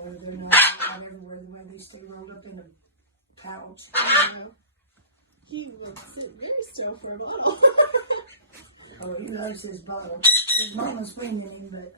Well, they're not everywhere the way they stay rolled up in a pouch. He would sit very still for a bottle. Oh, he loves his bottle. His mama's swinging him, but